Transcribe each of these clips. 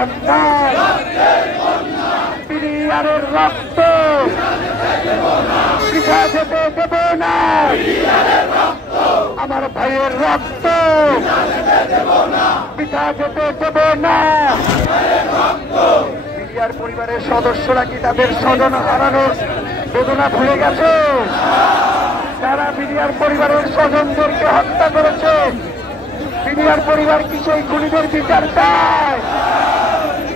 অন্যায় বিডিআরের রক্ত পিছা যেতে দেব না, আমার ভাইয়ের রক্ত পিছা যেতে দেব না। বিডিআর পরিবারের সদস্যরা কি তাদের স্বজন হারানোর বেদনা ভুলে গেছে? তারা বিডিআর পরিবারের স্বজনদেরকে হত্যা করেছে। বিডিআর পরিবার কি সেই খুনিদের বিচার চায়?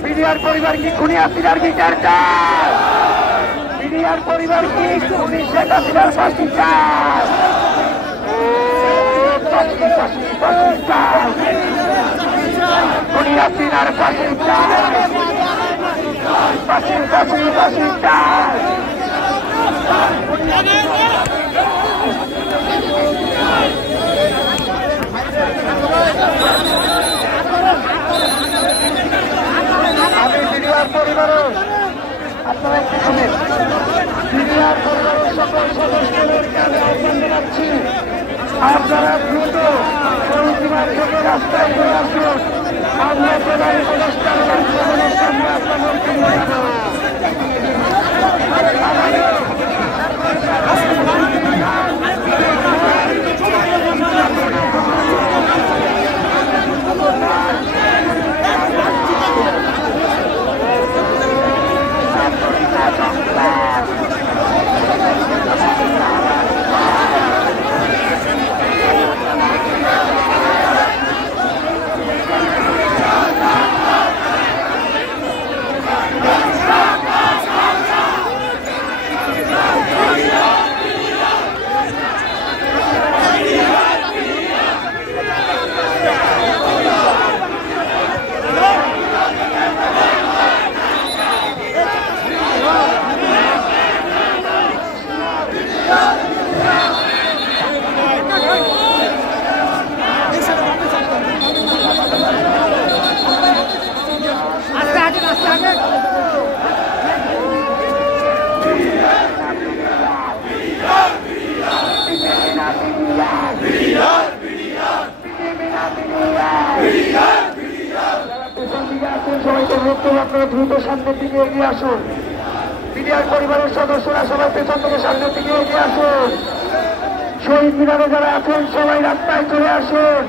বিডিআর পরিবার কি খুনি হাসিনার বিচার চায়? বিডিআর পরিবার কি খুনি শেখ হাসিনার ফাঁসি চায়? খুনি হাসিনার ফাঁসি চায়, ফাঁসি ফাঁসি ফাঁসি চায়। আমি বিডিআর পরিবারের, আপনারা একটু শুনেন, বিডিআর পরিবারের সকল সদস্যদেরকে আমি আহ্বান জানাচ্ছি, আপনারা দ্রুত পরিবার থেকে রাস্তায় চলে আসুন। আমরা জেলার প্রতিষ্ঠানের সামনে আপনাদেরকে নিয়ে যাব। আপনারা দ্রুত সামনের দিকে এগিয়ে আসুন। বিডিআর পরিবারের সদস্যরা সবাই পেছন থেকে সামনের দিকে এগিয়ে আসুন। শহীদ মিনারে যারা আছেন সবাই রাস্তায় চলে আসুন।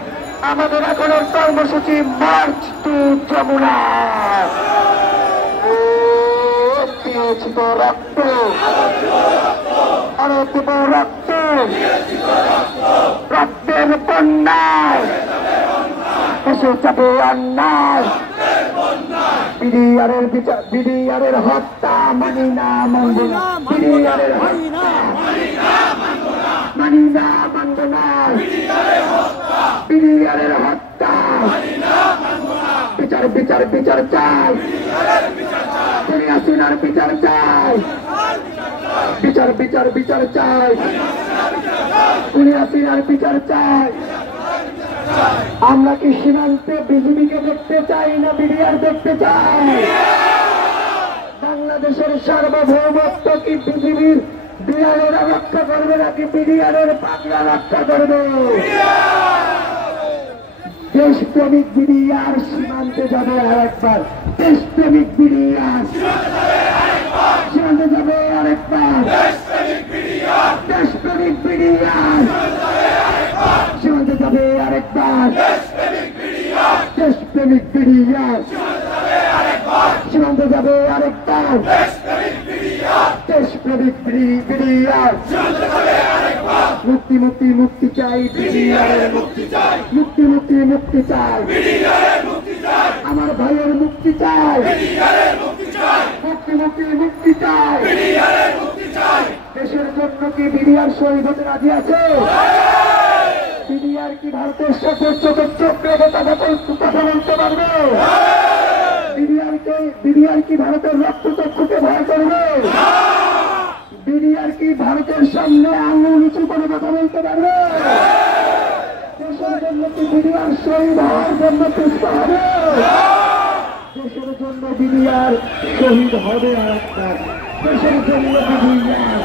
আমাদের এখনের কর্মসূচি মার্চ টু যমুনা। রক্ত আরো দেব রক্ত, রক্তের বন্যায় এসে যাবে অন্যায়। বিডিআরের বিচার, বিডিআরের হত্যা মানি না মানব না, বিডিআরের হত্যা মানি না মানব না, বিডিআরের হত্যা বিচার বিচার বিচার চাই, খুনি হাসিনার বিচার চাই, বিচার বিচার বিচার চাই, খুনি হাসিনার বিচার চাই। আমরা কি সীমান্তে বিজিবিকে দেখতে চাই না বিডিআর দেখতে চাই? বাংলাদেশের সার্বভৌমত্ব কি বিজিবির বিডিআরেরা রক্ষা করবে নাকি বিডিআরের পাগলা রক্ষা করবে? দেশপ্রেমিক বিডিআর সীমান্তে যাবে আরেকবার, দেশপ্রেমিক বিডিআর সীমান্তে যাবে আরেকবার, দেশপ্রেমিক বিডিআর সীমান্তে যাবে আরেকবার, দেশপ্রেমিক বিডিআর সীমান্তে যাবে আরেকবার, দেশপ্রেমিক বিডিআর। মুক্তি মুক্তি মুক্তি চাই, বিডিআরের মুক্তি চাই, মুক্তি মুক্তি মুক্তি চাই, আমার ভাইয়ের মুক্তি চাই, মুক্তি মুক্তি মুক্তি চাই। দেশের জন্য কি বিডিআর শহীদ হতে রাজি আছে? বিডিআর কি ভারতের সাথে চোখে কথা বলতে পারবে? বিডিআর কি ভারতের রক্তচক্ষুকে ভয় করবে? বিডিআর কি ভারতের সামনে আঙুল নিচু করে কথা বলতে পারবে? দেশের জন্য কি বিডিআর শহীদ হওয়ার জন্য চেষ্টা হবে? দেশের জন্য বিডিআর শহীদ হবে আর দেশের জন্য বিডিআর